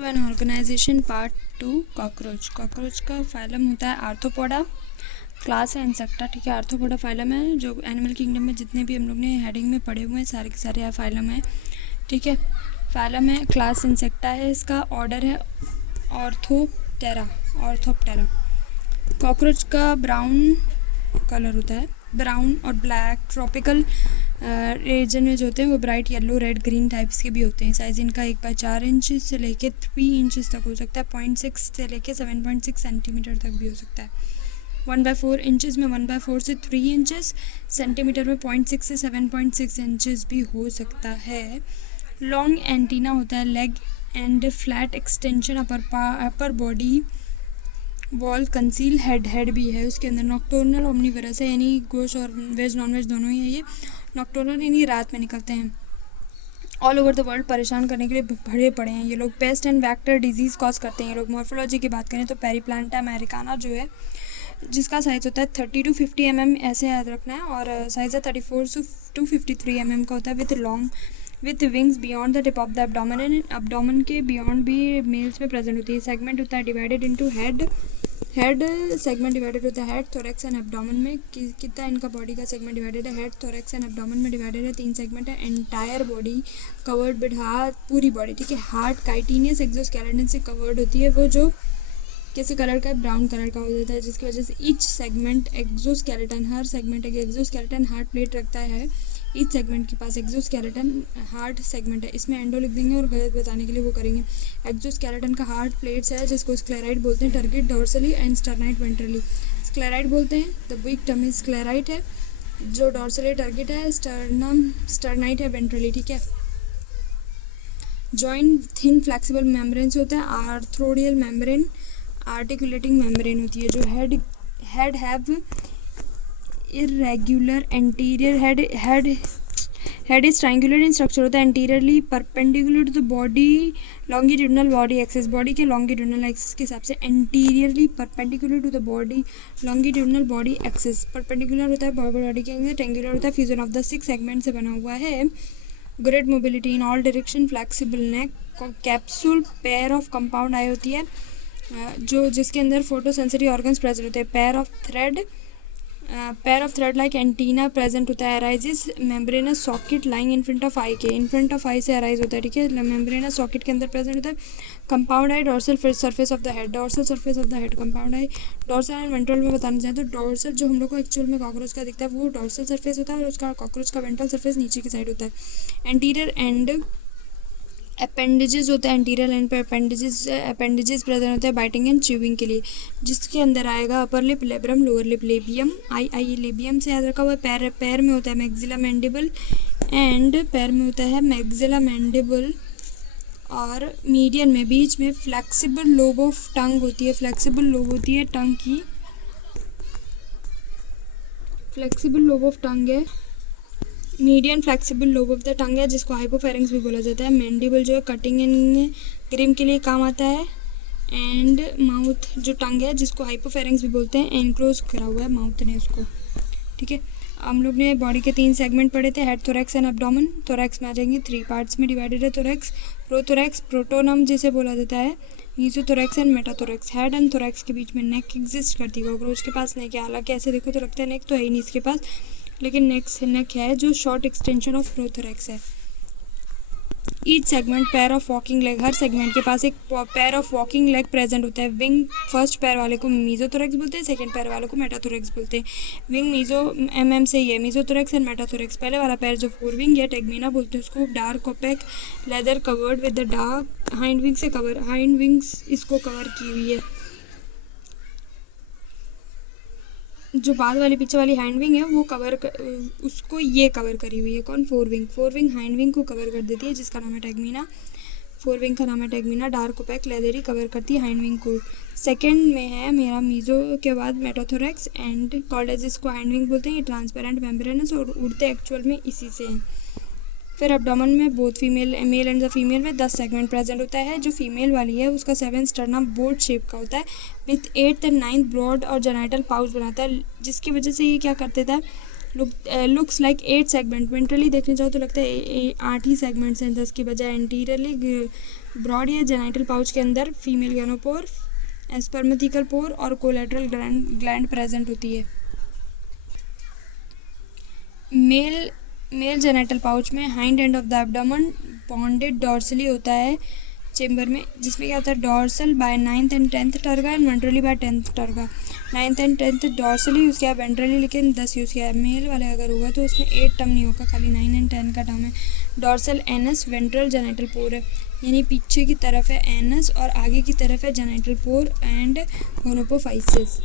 To an organisation part 2 cockroach. Cockroach का phylum होता है आर्थ्रोपोडा, क्लास है इंसेक्टा। ठीक है, आर्थ्रोपोडा फाइलम है जो एनिमल किंगडम में जितने भी हम लोग ने हेडिंग में पढ़े हुए हैं सारे के सारे फाइलम है। ठीक है, फाइलम है, क्लास इंसेक्टा है, इसका ऑर्डर है ऑर्थोप्टेरा। कॉकरोच का ब्राउन कलर होता है, ब्राउन और ब्लैक। ट्रॉपिकल रीजन में जो होते हैं वो bright yellow, red, green types के भी होते हैं। साइज़ इनका 1/4 इंच से लेके 3 इंचज़ तक हो सकता है। 0.6 से लेके 7.6 सेंटीमीटर तक भी हो सकता है। 1/4 इंचज़ में 1/4 से 3 इंचज़, सेंटीमीटर में 0.6 से 7.6 इंचज़ भी हो सकता है। लॉन्ग एंटीना होता है, leg and flat extension upper body wall, conceal head भी है उसके अंदर। नॉक्टर्नल ओमनीवरस है, यानी गोश्त और वेज नॉन वेज दोनों ही है ये। नॉक्टर्नल यानी रात में निकलते हैं। ऑल ओवर द वर्ल्ड परेशान करने के लिए भरे पड़े हैं ये लोग। Paste and vector disease cause करते हैं ये लोग। मॉर्फोलॉजी की बात करें तो पेरीप्लांटा अमेरिकाना जो है, जिसका साइज़ होता है 30 to 50 mm, ऐसे याद रखना है। और साइज़ है 34 to 53 mm का होता है, with wings beyond the tip of the abdomen के बियॉन्ड भी मेल्स में प्रेजेंट होती है। सेगमेंट होता है divided into head segment divided होता है हेड, थोरैक्स एंड एब्डोमेन में। कितना इनका बॉडी का सेगमेंट डिवाइडेड है? हेड, थोरैक्स एंड एब्डोमेन में डिवाइडेड है। 3 सेगमेंट है। Entire body covered with heart, पूरी बॉडी। ठीक है, हार्ट काइटिनियस एक्सोस्केलेटन से कवर्ड होती है, वो जो कैसे कलर का है? ब्राउन कलर का हो जाता है, जिसकी वजह से ईच सेगमेंट एक्सोस्केलेटन, हर सेगमेंट एक एक्सोस्केलेटन हार्ट प्लेट रखता है। ईच सेगमेंट के पास एक्सोस्केलेटन हार्ट सेगमेंट है। इसमें एंडो लिख देंगे और गलत बताने के लिए वो करेंगे। एक्सोस्केलेटन का हार्ट प्लेट्स है, जिसको स्क्लेराइड बोलते हैं। Tergite dorsally and sternite ventrally. Sclerite बोलते हैं, the weak term is sclerite है, जो डॉर्सली टर्गिट है, स्टर्नाइट है वेंट्रली। ठीक है, जॉइंट थिन फ्लेक्सिबल मेम्ब्रेन से होता है। आर्थ्रोडियल मेम्ब्रेन, आर्टिकुलेटिंग मेम्ब्रेन होती है। जो head have irregular anterior head is triangular in structure होता है। Anteriorly perpendicular to the body longitudinal body axis, body के लॉन्गिट्यूडनल एक्सिस के हिसाब से। Anteriorly perpendicular to the body longitudinal body axis, perpendicular होता है बॉडी के अंदर, ट्रायंगुलर होता है। फ्यूजन ऑफ द 6 सेगमेंट से बना हुआ है। Great mobility in all direction, flexible neck, capsule, pair of compound eye होती है, जो जिसके अंदर फोटो सेंसरी ऑर्गन्स प्रेजेंट होते हैं। Pair of thread like antenna present होता है। Arises membranous socket lying in front of eye के, इन फ्रंट ऑफ आई से अराइज होता है। ठीक है, मेम्ब्रेनस सॉकेट के अंदर प्रेजेंट होता है। Compound I, dorsal surface of the head, compound I. Dorsal and ventral में बताना चाहें तो डोर्सल जो हम लोग को एक्चुअल में कॉकरोच का दिखता है वो डोर्सल सरफेस होता है, और उसका कॉकरोच का वेंट्रल सरफेस नीचे की साइड होता है। एंटीरियर एंड अपेंडेजेस होता है, एंटीरियर एंड पे अपेंडेजेस प्रेजेंट होता है बाइटिंग एंड च्यूइंग के लिए, जिसके अंदर आएगा upper lip, labrum, lower lip, labium. I labium से याद रखा हुआ है। पैर में होता है मैक्सिला मैंडिबल, और मीडियन में बीच में फ्लेक्सिबल लोब ऑफ टंग होती है। फ्लेक्सिबल लोब होती है टंग की, फ्लेक्सिबल लोब ऑफ टंग है, median flexible lobe of the tongue है, जिसको हाइपोफेरिंक्स भी बोला जाता है। मैंडिबल जो है कटिंग एंड ग्रिम के लिए काम आता है। एंड माउथ जो टंग है, जिसको हाइपोफेरिंक्स भी बोलते हैं, एनक्लोज करा हुआ है माउथ ने उसको। ठीक है, हम लोग ने बॉडी के 3 सेगमेंट पढ़े थे, head, thorax and abdomen. Thorax में आ जाएंगे 3 पार्ट्स में डिवाइडेड है थोरैक्स। प्रोथोरैक्स, प्रोटोनम जिसे बोला जाता है, mesothorax and metathorax. Head and thorax के बीच में नेक एग्जिस्ट करती है। कॉकरोच के पास नेक है, हालांकि ऐसे देखो तो लगता है नेक तो है ही नहीं इसके पास, लेकिन नेक है जो शॉर्ट एक्सटेंशन ऑफ प्रोथोरैक्स है। Each segment pair of walking leg, her segment के पास एक pair of walking leg present होता है। विंग फर्स्ट पैर वाले को मीजोथोरैक्स बोलते हैं, सेकंड पैर वाले को मेटाथोरैक्स बोलते हैं। विंग मीजो एम से ही है, मीजोथोरैक्स एंड मेटाथोरैक्स। पहले वाला पैर जो फोरविंग या टेगमीना बोलते हैं उसको, dark opaque leather covered with the dark hind wing से कवर, हाइंड विंग्स इसको कवर की हुई है। जो बाद वाली पीछे वाली हैंड विंग है वो उसको ये कवर करी हुई है। कौन? फोरविंग हैंड विंग को कवर कर देती है, जिसका नाम है टेगमीना। फोरविंग का नाम है टेगमीना। डार्क ओपेक लेदरी कवर करती है हैंड विंग को। सेकंड में है मेरा मीजो के बाद मेटाथोरैक्स एंड कॉर्डेज, जिसको हैंड विंग बोलते हैं। ये ट्रांसपेरेंट मेम्ब्रेनस और उड़ते एक्चुअल में इसी से हैं। फिर एब्डोमेन में both male and the female में 10 सेगमेंट प्रेजेंट होता है। जो फीमेल वाली है उसका 7 स्टर्नम बोर्ड शेप का होता है, with 8th and 9th broad और जेनाइटल पाउच बनाता है, जिसकी वजह से ये क्या कर देता है? Looks like 8 segment. वेंट्रली देखने जाओ तो लगता है 8 ही सेगमेंट्स हैं 10 की बजाय। एंटीरियरली ब्रॉड या जेनाइटल पाउच के अंदर फीमेल गोनोपोर, स्पर्मेटिकल पोर और कोलेटरल ग्लैंड प्रेजेंट होती है। मेल जेनाइटल पाउच में hind end of the abdomen bonded dorsally होता है चेम्बर में, जिसमें क्या होता है dorsal by 9th and 10th terga and ventrally by 10th terga. 9th and 10th dorsally use किया है, वेंट्रली लेकिन 10 यूज़ किया है। मेल वाले अगर होगा तो उसमें 8 टर्म नहीं होगा, खाली 9 and 10 का टर्म है। डॉर्सल एनस वेंट्रल जेनाइटल पोर है, यानी पीछे की तरफ है एनस और आगे की तरफ है जेनाइटल पोर एंड गोनोपोफाइसिस।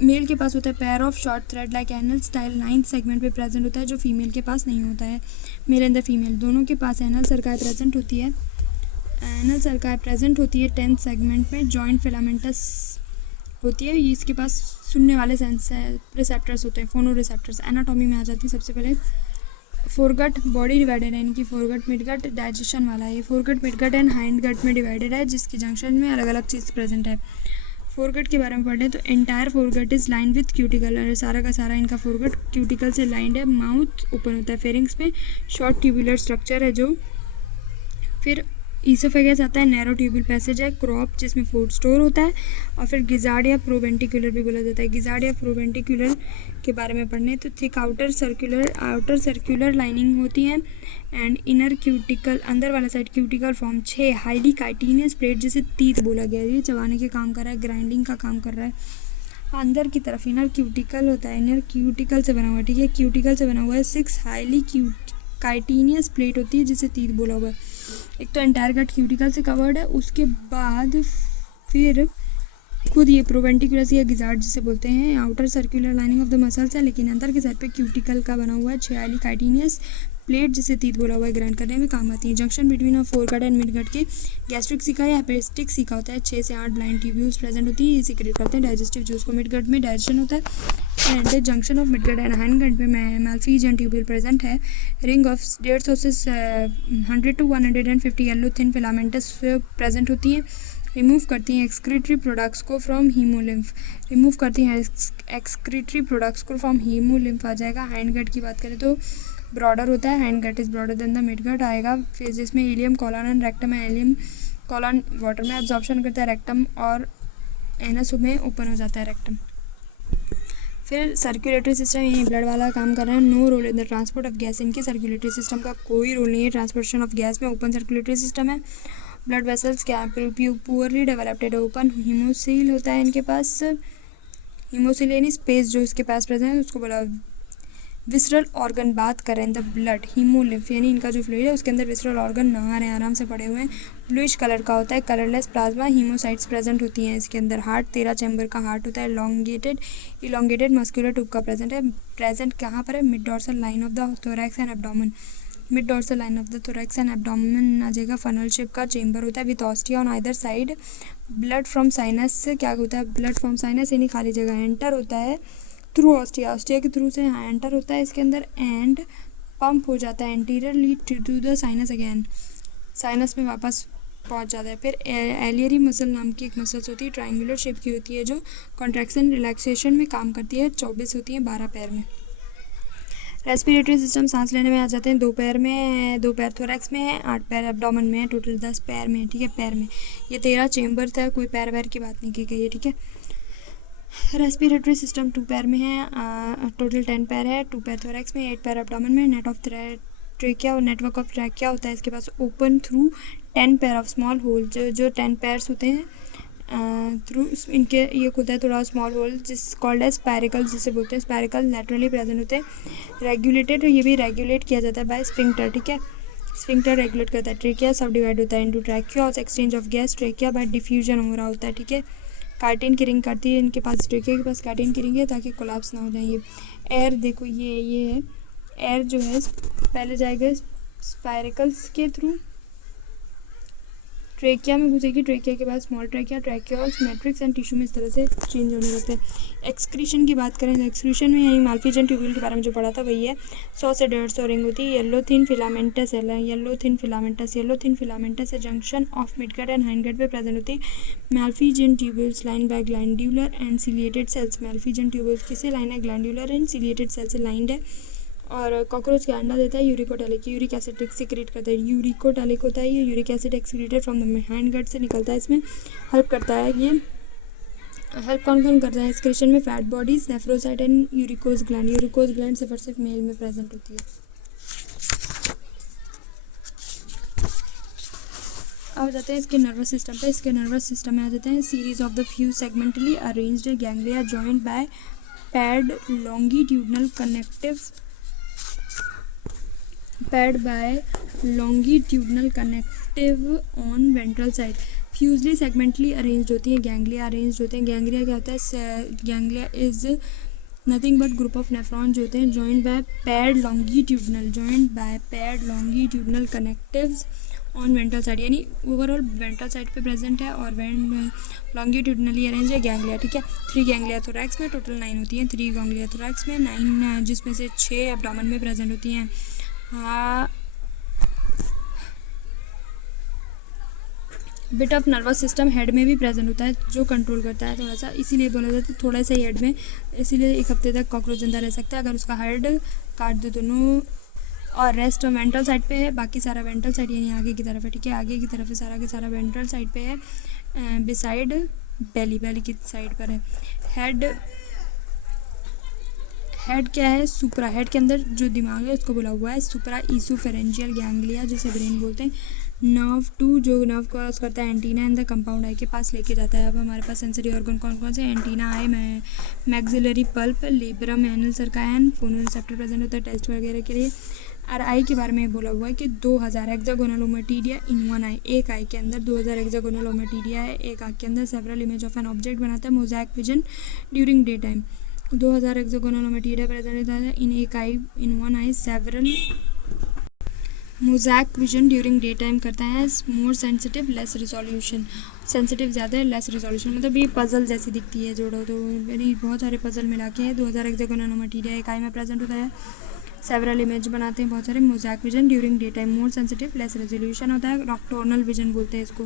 मेल के पास होता है pair of short thread like anal style 9th segment पे प्रेजेंट होता है, जो फीमेल के पास नहीं होता है। मेल एंड द फीमेल दोनों के पास एनल सर्काई प्रेजेंट होती है। एनल सर्काई प्रेजेंट होती है 10th सेगमेंट में, जॉइंट फिलामेंटस होती है। इसके पास सुनने वाले रिसेप्टर्स होते हैं, फोनो रिसेप्टर्स। एनाटॉमी में आ जाती है सबसे पहले। फोरगट बॉडी डिवाइडेड है, यानी कि फोरगट मिडगट डाइजेशन वाला है। Foregut midgut and hind gut में डिवाइडेड है, जिसकी जंक्शन में अलग अलग चीज़ प्रेजेंट है। फोरगट के बारे में पढ़े तो entire foregut is line with cuticle, और सारा का सारा इनका फोरगट क्यूटिकल से लाइंड है। माउथ ओपन होता है। फेरिंग्स में शॉर्ट ट्यूबुलर स्ट्रक्चर है जो। फिर ईसोफेगस आता है, नैरो ट्यूबुल पैसेज है। क्रॉप जिसमें फूड स्टोर होता है। और फिर गिजार्ड या प्रोवेंटिकुलर भी बोला जाता है। गिजार्ड या प्रोवेंटिकुलर के बारे में पढ़ने तो थिक आउटर सर्कुलर लाइनिंग होती है एंड इनर क्यूटिकल, अंदर वाला side cuticle form. 6 highly chitinous plate, जिसे तीत बोला गया है, ये चबाने के काम कर रहा है, ग्राइंडिंग का काम कर रहा है। अंदर की तरफ इनर क्यूटिकल होता है, इनर क्यूटिकल से बना हुआ है, ठीक है, क्यूटिकल से बना हुआ है। 6 हाईली काइटिनियस प्लेट होती है, जिसे तीत बोला हुआ है। एक तो एंटायर गट क्यूटिकल से कवर्ड है, उसके बाद फिर खुद ये प्रोवेंटिकुलस या गिजार्ड जिसे बोलते हैं, outer circular lining of the muscles है, लेकिन अंदर के साइड पे क्यूटिकल का बना हुआ है। 6 हाईली काइटिनियस प्लेट, जिसे तीत बोला हुआ है, ग्राइंड करने में काम आती है। Junction between of foregut and midgut के गैस्ट्रिक सीका या हेपेटिक सीका होता है। 6 से 8 ब्लाइंड ट्यूब्यूल्स प्रेजेंट होती है, ये सीक्रेट करते हैं डाइजेस्टिव जूस को। मिडगट में डाइजेशन होता है and junction of midgut and hindgut में मैल्फीजियन ट्यूब्यूल प्रेजेंट है। रिंग ऑफ 150 से 100 to 150 yellow thin filaments present होती है। रिमूव करती हैं एक्सक्रीटरी प्रोडक्ट्स को फ्रॉम हीमोलिम्फ, रिमूव करती हैं एक्सक्रीटरी प्रोडक्ट्स को फ्रॉम हीमोलिम्फ आ जाएगा। हाइंडगट की बात करें तो ब्रॉडर होता है, hind gut is broader than the midgut आएगा। फिर जिसमें इलियम कॉलन एंड रेक्टम है। इलियम कॉलन वाटर में एब्जॉर्प्शन करता है, रेक्टम और एनस में ओपन हो जाता है रेक्टम। फिर सर्कुलेटरी सिस्टम, यही ब्लड वाला काम कर रहा है। No role in the transport of gas, इनके सर्कुलेटरी सिस्टम का कोई रोल नहीं है ट्रांसपोर्टेशन ऑफ गैस में। ओपन सर्कुलेटरी सिस्टम है। ब्लड वेसल्स क्या पुअरली डेवलप्ड है। ओपन हीमोसील होता है इनके पास। हीमोसील यानी स्पेस जो इसके पास प्रेजेंट है उसको बोला। विसरल ऑर्गन बात करें द ब्लड, हीमोलिम्फ यानी इनका जो फ्लूइड है उसके अंदर विसरल ऑर्गन नहा रहे हैं, आराम से पड़े हुए हैं। ब्लूइश कलर का होता है। कलरलेस प्लाज्मा हीमोसाइट्स प्रेजेंट होती हैं इसके अंदर। हार्ट 13 चैम्बर का हार्ट होता है। इलोंगेटेड मस्कुलर ट्यूब का प्रेजेंट है। प्रेजेंट कहाँ पर है? Mid dorsal line of the thorax and abdomen. Mid dorsal line of the thorax and abdomen आ जाएगा। फनल शेप का चेम्बर होता है with ostia on either side. Blood from sinus से क्या होता है? ब्लड फ्रॉम साइनस यानी खाली जगह एंटर होता है थ्रू ऑस्टिया, ऑस्टिया के थ्रू से एंटर होता है इसके अंदर एंड पंप हो जाता है anterior lead to the sinus again, sinus में वापस पहुंच जाता है। फिर एलियरी मसल नाम की एक मसल्स होती है, ट्रायंगुलर शेप की होती है, जो कॉन्ट्रैक्शन रिलैक्सेशन में काम करती है। 24 होती है 12 पैर में। रेस्पिरेटरी सिस्टम, सांस लेने में आ जाते हैं 2 पैर में, 2 पैर थोरैक्स में है, 8 पैर एब्डोमेन में है, टोटल 10 पैर में है, ठीक है, पैर में। ये 13 चेम्बर था, कोई पैर वैर की बात नहीं की गई है, ठीक है। रेस्पिरेटरी सिस्टम 2 पैर में है, टोटल 10 पैर है, 2 पैर थोरैक्स में, 8 पैर एब्डोमेन में। नेट ऑफ ट्रेकिया और नेटवर्क ऑफ ट्रैकिया होता है इसके पास open through 10 pair of small whole, जो 10 पैर्स होते हैं थ्रू इनके ये खुलता है थोड़ा स्मॉल होल, जिस कॉल्ड है स्पायरिकल, जिसे बोलते हैं स्पायरिकल, लेटरली प्रेजेंट होते हैं। रेगुलेटेड, ये भी रेगुलेट किया जाता है बाय स्फिंक्टर, ठीक है, स्फिंक्टर रेगुलेट करता है। ट्रेकिया सब डिवाइड होता है into trachea, exchange of gas, trachea bye diffusion हो रहा होता है, ठीक है। कार्टिन की रिंग करती है इनके पास, ट्रेकिया के पास कार्टिन की रिंग है ताकि कोलैप्स ना हो जाए। ये एयर देखो, ये है एयर जो है पहले जाएगा स्पायरिकल्स के थ्रू ट्रेकिया में घुसेगी, ट्रेकिया के बाद small trachea, tracheoles, matrix and tissue में इस तरह से चेंज होने लगते हैं। एक्सक्रीशन की बात करें तो एक्सक्रीशन में यानी माल्फिजन ट्यूब्यूल के बारे में जो पढ़ा था वही है। 100 से 150 रिंग होती है। येलो थिन फिलामेंटस है, येलो थिन फिलामेंटस है junction of midgut and hindgut पे प्रेजेंट होती है। माल्फिजन tubules line by glandular and ciliated sales, माल्फिजन tubules किसे लाइन है? ग्लैंडुलर एंड सिलिएटेड सेल से लाइंड है। और कॉकरोच क्या अंडा देता है, यूरिकोटैलिक, यूरिक एसिड सिक्रेट करता है, यूरिकोटैलिक होता है ये, uric acid excreted from the hind gut से निकलता है, इसमें हेल्प करता है ये। हेल्प कौन कौन करता है एक्सक्रीशन में, fat bodies, nephrocyte and uricose gland. Uricose gland सिर्फ मेल में प्रेजेंट होती है। अब जाते हैं इसके नर्वस सिस्टम पे। इसके नर्वस सिस्टम में आ जाते हैं series of the few segmentally arranged ganglia joint by paired longitudinal connective on ventral side. Fusely segmentally arranged होती हैं गैंग्लिया, अरेंज्ड होते हैं। गैंग्लिया क्या होता है, ganglia is nothing but group of nephron जो होते हैं joint by paired longitudinal connectives on ventral side, यानी ओवरऑल वेंट्रल साइड पे प्रेजेंट है और लॉन्गिट्यूडनली अरेंज है गैंग्लिया, ठीक है। 3 गैंग्लिया थोरैक्स में, टोटल 9 होती हैं। 3 गैंग्लिया थोरैक्स में 9, जिसमें से 6 एब्डोमेन में प्रेजेंट होती हैं। हाँ, bit of nervous system head में भी प्रेजेंट होता है जो कंट्रोल करता है थोड़ा सा, इसीलिए बोला जाता है थोड़ा सा ही हेड में, इसीलिए 1 हफ्ते तक कॉकरोच जिंदा रह सकता है अगर उसका हेड काट दो दोनों। और रेस्ट वेंट्रल साइड पे है, बाकी सारा वेंट्रल साइड यानी आगे की तरफ है, ठीक है। आगे की तरफ है सारा के सारा वेंट्रल साइड पे है, बिसाइड बेली की साइड पर है। हेड क्या है, सुपरा, हेड के अंदर जो दिमाग है उसको बोला हुआ है सुपरा ईसोफेरेंजियल गैंग्लिया, जिसे ब्रेन बोलते हैं। नर्व 2 जो नर्व क्रॉस करता है एंटीना इन द कंपाउंड आई के पास लेके जाता है। अब हमारे पास सेंसरी ऑर्गन कौन कौन से, एंटीना आई, मैक्सिलरी पल्प, लिब्रम, एनल सर्कायन, फोनोरिसेप्टर प्रेजेंट होता है टेस्ट वगैरह के लिए। और आई के बारे में बोला हुआ है कि 2000 हेक्सागोनल ओमेटिडिया इन वन आई, एक आई के अंदर 2000 हेक्सागोनल ओमेटिडिया है। एक आँख के अंदर several image of an object बनाता है, mosaic vision during day time. 2000 hexagonal ommatidia present होता है इन एक eye, in one eye, several mosaic vision during day time करता है। More sensitive less resolution, sensitive ज़्यादा है, लेस रिजोल्यूशन, मतलब ये पजल जैसी दिखती है जोड़ो तो, यानी बहुत सारे पजल मिला के है। 2000 हेक्सागोनल ओमेटिडिया एक आई में प्रेजेंट होता है, सेवरल इमेज बनाते हैं बहुत सारे, mosaic vision during day time, मोर सेंसिटिव लेस रेजोल्यूशन होता है। नॉक्टर्नल विजन बोलते हैं इसको,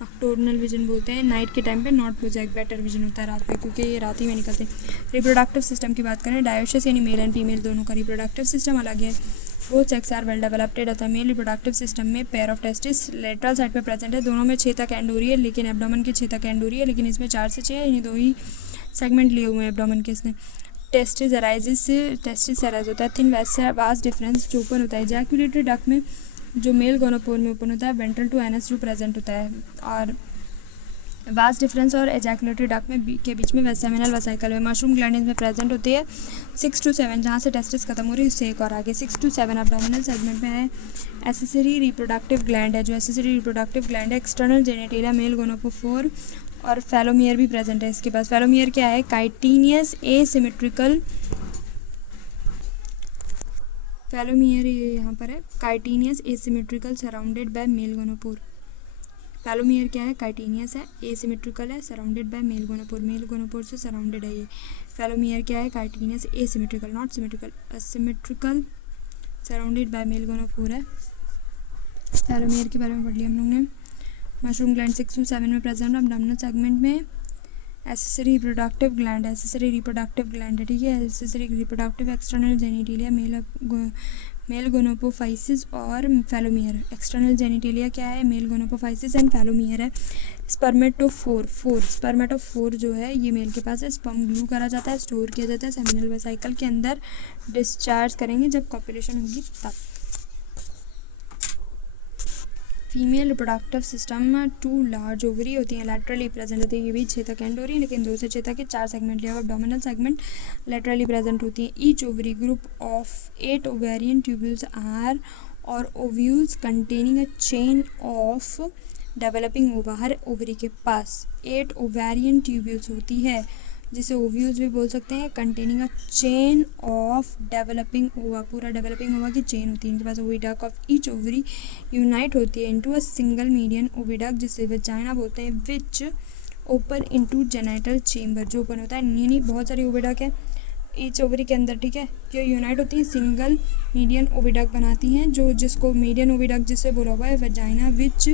नॉक्टर्नल विजन बोलते हैं। नाइट के टाइम पे नॉट मोज़ैक, बेटर विजन होता है रात में, क्योंकि ये रात ही में निकलते हैं। रिप्रोडक्टिव सिस्टम की बात करें, डायोसिस यानी मेल एंड फीमेल दोनों का रिप्रोडक्टिव सिस्टम अलग है। Both sex are well developed होता है। मेल रिप्रोडक्टिव सिस्टम में pair of testis lateral side पे प्रेजेंट है, दोनों में 6 तक एंड हो रही है, लेकिन एब्डोमेन की 6 तक एंड हो रही है, लेकिन इसमें 4 से 6 यानी 2 ही सेगमेंट लिए हुए हैं एब्डोमेन के इसने। टेस्टिस अराइज होता है, थिन वास्ट डिफरेंस जो ओपन होता है इजैक्यूलेटरी डक्ट में, जो मेल गोनोपोर में ओपन होता है, वेंट्रल टू एनस जो प्रेजेंट होता है। और वास्ट डिफरेंस और एजैकुलेटरी डक्ट में के बीच में सेमिनल वेसिकल में मशरूम ग्लैंड में प्रेजेंट होती है। 6 to 7 जहाँ से टेस्टिस खत्म हो रही है उससे एक और आगे 6 to 7 एब्डोमिनल सेगमेंट में है। एसेसरी रिप्रोडक्टिव ग्लैंड है, जो एसेसरी रिप्रोडक्टिव ग्लैंड है, एक्सटर्नल जेनिटेलिया मेल गोनोपोफोर और फेलोमियर भी प्रेजेंट है इसके पास। फेलोमियर क्या है, काइटिनियस एसिमेट्रिकल, फेलोमियर ये यहाँ पर है, chitinous asymmetrical surrounded by male gonopore. Phallomere क्या है, काइटिनियस है, एसिमेट्रिकल है, surrounded by male gonopore, male gonopore से सराउंडेड है ये। फेलोमियर क्या है, chitinous asymmetrical, not symmetrical, asymmetrical, surrounded by male gonopore है। फेलोमियर के बारे में पढ़ लिया हम लोग ने। मशरूम ग्लैंड 6 to 7 में प्रेजेंट है एब्डोमिनल सेगमेंट में। एसेसरी रिप्रोडक्टिव ग्लैंड है, एसेसरी रिप्रोडक्टिव ग्लैंड है, ठीक है। Accessory reproductive external genitalia male gonapophysis और फेलोमियर। एक्सटर्नल जेनिटेलिया क्या है, मेल गोनोपोफाइसिस एंड फेलोमियर है। स्पर्मेटोफोर जो है ये मेल के पास है, स्पर्म ग्लू करा जाता है, स्टोर किया जाता है सेमिनल वेसिकल के अंदर, डिस्चार्ज करेंगे जब कॉपुलेशन होगी तब। Female reproductive system 2 large ovary होती हैं, लैटरली प्रेजेंट होती है, ये भी 6 तक एंड हो रही है, लेकिन 2 से 6 तक के 4 सेगमेंट लिया हुआ एब्डोमिनल सेगमेंट लैटरली प्रेजेंट होती हैं। Each ovary group of 8 ovarian tubules are और ovules containing a chain of developing ova. हर ओवरी के पास 8 ओवेरियन ट्यूब्यूल्स होती है, जिसे ओव्यूल्स भी बोल सकते हैं, containing a chain of developing ova, पूरा डेवलपिंग ओवा की चेन होती है इनके पास। Oviduct of each ovary unite होती है into a single median oviduct, जिसे वेजाइना बोलते हैं, which open into genital chamber, जो ओपन होता है, यानी बहुत सारी ओविडक्ट है ईच ओवरी के अंदर, ठीक है, जो यूनाइट होती है सिंगल मीडियन ओविडक्ट बनाती हैं, जो जिसको मीडियन ओविडक्ट जिससे बोला हुआ है vagina, which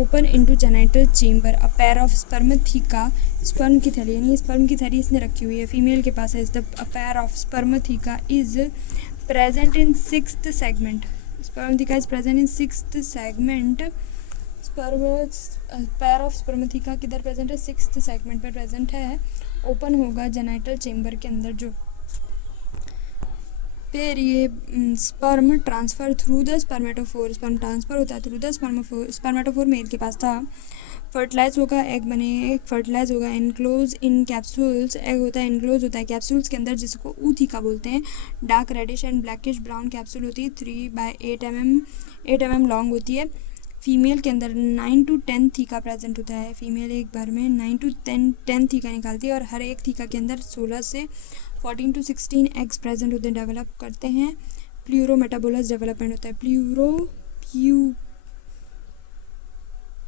open into genital chamber. A pair of spermatheca, sperm की थैली, यानी स्पर्म की थैली इसने रखी हुई है, फीमेल के पास है। The a pair of spermatheca is present in sixth segment. Spermatheca is present in sixth segment. Pair of spermatheca किधर प्रेजेंट है? सिक्स्थ सेगमेंट पे प्रेजेंट है. ओपन होगा जेनाइटल चेम्बर के अंदर जो. फिर ये sperm transfer through the spermatophore. Sperm transfer होता है थ्रू द स्पर्मेटोफोर मेल के पास था. फर्टिलाइज होगा, एग बने, एग फर्टिलाइज होगा. Enclose in capsules. एग होता है एनक्लोज होता है कैप्सूल्स के अंदर जिसको ऊथिका बोलते हैं. Dark reddish and blackish brown capsule होती है. 3/8 mm लॉन्ग होती है. फीमेल के अंदर 9 to 10 थीका प्रेजेंट होता है. फीमेल एक बार में 9 to 10 थीका निकालती है और हर एक थीका के अंदर 16 से 14 to 16 एग्स प्रेजेंट होते हैं, डेवलप करते हैं. प्लूरोमेटाबोलस डेवलपमेंट होता है.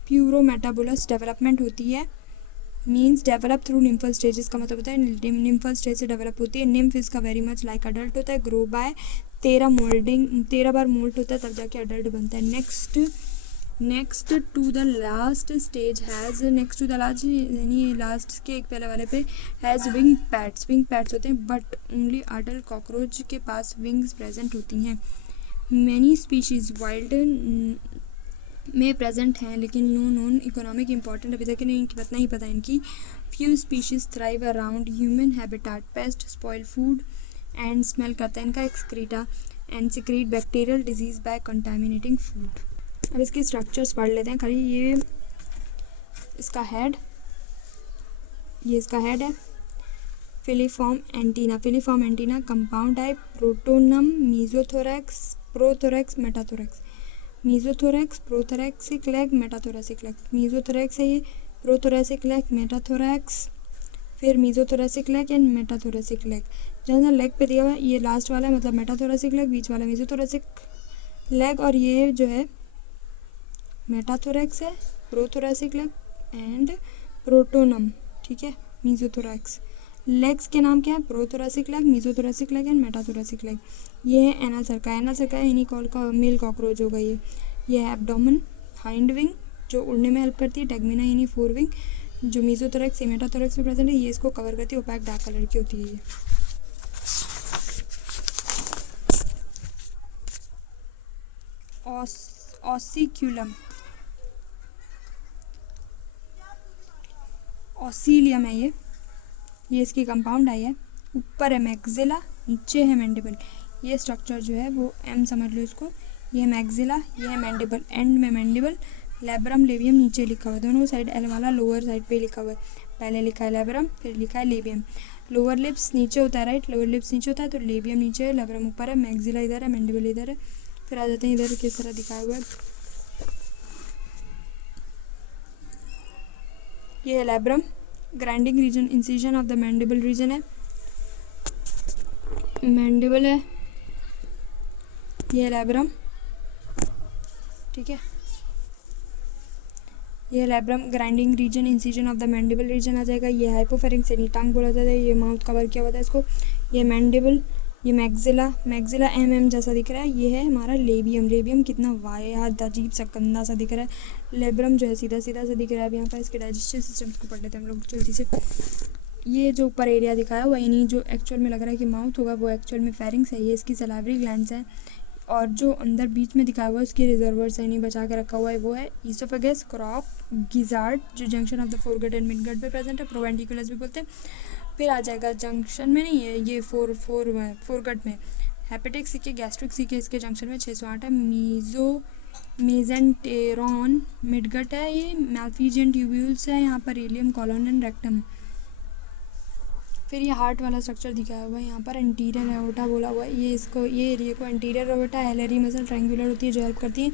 प्लूरोमेटाबोलस डेवलपमेंट होती है. Means develop through nymphal stages का मतलब होता है निम्फल स्टेज से डेवलप होती है. निम्फ इसका वेरी मच लाइक अडल्ट होता है. ग्रो बाय 13 बार मोल्ट होता है तब जाके अडल्ट बनता है. Next to the last stage has. Next to the last यानी लास्ट के एक पहले वाले पे has wing pads. Wing pads होते हैं बट ओनली अडल्ट कॉकरोच के पास विंग्स प्रेजेंट होती हैं. मैनी स्पीशीज़ वाइल्ड में प्रेजेंट हैं लेकिन नो नॉन इकोनॉमिक इम्पॉर्टेंट अभी तक नहीं पता ही पता इनकी. Few species thrive around human habitat. Pest spoil food and smell करता है इनका excreta and secrete bacterial disease by contaminating food. अब इसके स्ट्रक्चर्स पढ़ लेते हैं खाली. ये इसका हेड है. Filiform antenna compound type. Pronotum mesothorax prothorax metathorax. Mesothorax prothoracic leg metathoracic leg. Mesothorax है ये. Prothoracic leg metathorax. फिर mesothoracic leg and metathoracic leg. जहाँ लेग पे दिया हुआ है ये लास्ट वाला है मतलब मेटाथोरैसिक लेग, बीच वाला मीजोथोरैसिक लेग और ये जो है मेटाथोरैक्स है. Prothoracic leg and प्रोटोनम. ठीक है. मीजोथोरैक्स लेग्स के नाम क्या है? Prothoracic leg, मीजोथोरैसिक leg and metathoracic leg. ये है एनल सर्का है इन्हीं कॉल का मेल कॉकरोच होगा ये. है एब्डोमेन हाइंड विंग जो उड़ने में हेल्प करती है. टेगमिना यानी फोर विंग जो मीजोथोरैक्स मेटाथोरैक्स में प्रेजेंट है. ये इसको कवर करती है. ओपैक डार्क कलर की होती है ये. ऑसिक्यूलम ऑसीलियम है ये इसकी कंपाउंड आई है. ऊपर है मैक्सिला, नीचे है मैंडिबल. ये स्ट्रक्चर जो है वो एम समझ लो इसको. ये है मैक्सिला, ये है मैंडिबल, एंड में मैंडिबल. लेब्रम लेबियम नीचे लिखा हुआ है. दोनों साइड एल वाला लोअर साइड पे लिखा हुआ है. पहले लिखा है लेब्रम फिर लिखा है लेबियम. लोअर लिप्स नीचे होता है राइट. लोअर लिप्स नीचे होता है तो लेबियम नीचे है, लेब्रम ऊपर है, मैक्सिला इधर है, मैंडिबल इधर है. फिर आ जाते हैं इधर किस तरह दिखाया हुआ है. ये है labrum. Grinding region incision of the mandible region है. मैंडिबल है. ये लेब्रम. ठीक है. ये labrum grinding region incision of the mandible region आ जाएगा. ये हाइपोफेरिंक्स यानी टांग बोला जाता है. ये माउथ कवर किया हुआ था इसको. ये मैंडिबल. ये मैक्सिला एम जैसा दिख रहा है. ये है हमारा लेबियम कितना वायाद अजीब सा गंदा सा दिख रहा है. लेब्रम जो है सीधा सा दिख रहा है. अब यहाँ पर इसके डाइजेस्टिव सिस्टम्स को पढ़ लेते हैं हम लोग जल्दी से. ये जो ऊपर एरिया दिखाया हुआ है यानी जो एक्चुअल में लग रहा है कि माउथ होगा वो एक्चुअल में फेरिंग्स है. ये इसकी सलाइवरी ग्लैंड्स है. और जो अंदर बीच में दिखाया हुआ है उसके रिजर्वर्स है यानी बचा के रखा हुआ है वो है ईसोफेगस, क्रॉप, गिजार्ड जो junction of the foregut and midgut पे प्रेजेंट है. प्रोवेंटिकुलस भी बोलते हैं. फिर आ जाएगा जंक्शन में नहीं है ये फोरगट में. हेपेटिक सीके गैस्ट्रिक सीके इसके जंक्शन में 608 है. मेजेंटेरॉन मिडगट है. ये मैल्फिजियन ट्यूब्यूल्स है. यहाँ पर इलियम, कॉलन एंड रेक्टम. फिर ये हार्ट वाला स्ट्रक्चर दिखाया हुआ है. यहाँ पर एंटीरियर एओर्टा बोला हुआ है. ये एरिया को एंटीरियर एओर्टा एलरी मसल ट्रायंगुलर होती है जो हेल्प करती है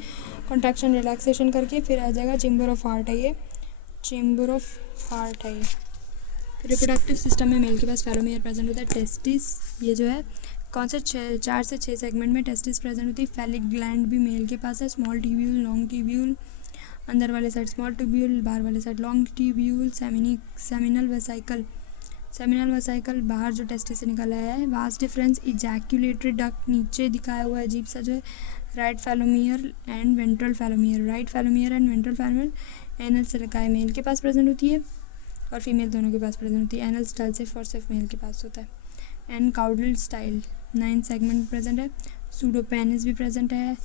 कॉन्ट्रैक्शन रिलैक्सेशन करके. फिर आ जाएगा चेम्बर ऑफ हार्ट है ये. रिप्रोडक्टिव सिस्टम में मेल के पास फेलोमियर प्रेजेंट होता है. टेस्टिस ये जो है कौन से 4 से 6 सेगमेंट में टेस्टिस प्रेजेंट होती है. फेलिक ग्लैंड भी मेल के पास है. स्मॉल ट्यूब्यूल, लॉन्ग ट्यूब्यूल, अंदर वाले साइड स्मॉल ट्यूब्यूल, बाहर वाले side long tubule. Seminal vesicle बाहर जो टेस्टिस से निकला है. वास्ट डिफरेंस इजैक्यूलेटरी डक्ट नीचे दिखाया हुआ है अजीब सा जो है. Right phallomere and ventral phallomere. Anal cerci male के पास प्रेजेंट होती है और फीमेल दोनों के पास प्रेजेंट होती है. एनल स्टाइल से फॉर सिर्फ मेल के पास होता है. And caudal style 9 segment present है, सूडोपेनिस भी प्रेजेंट है,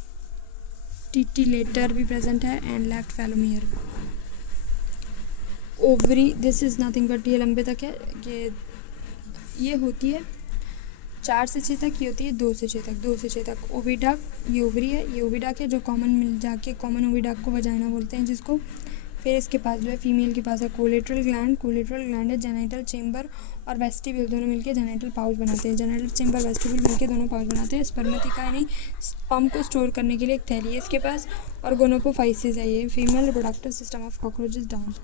टिटिलेटर भी प्रेजेंट है and left phallomere. Ovary this is nothing but ये लंबे तक है, ये होती है 4 से 6 तक, ये होती है 2 से 6 तक, 2 से 6 तक। ओविडक, ये ओवरी है, ये ओविडक है जो कॉमन मिल जाके कॉमन ओविडक को वजाइना बोलते हैं जिसको। फिर इसके पास जो है फीमेल के पास है कोलेट्रल ग्लैंड, कोलेट्रल ग्लैंड है जेनाइटल चेम्बर और वेस्टिब्यूल दोनों मिलके जेनाइटल पाउच बनाते हैं, जेनाइटल चेम्बर वेस्टिब्यूल मिलके दोनों पाउच बनाते हैं। स्पर्मेटिका नहीं, स्पर्म को स्टोर करने के लिए एक थैली है इसके पास और गोनोपोफाइसिस है ये female reproductive system of cockroaches down.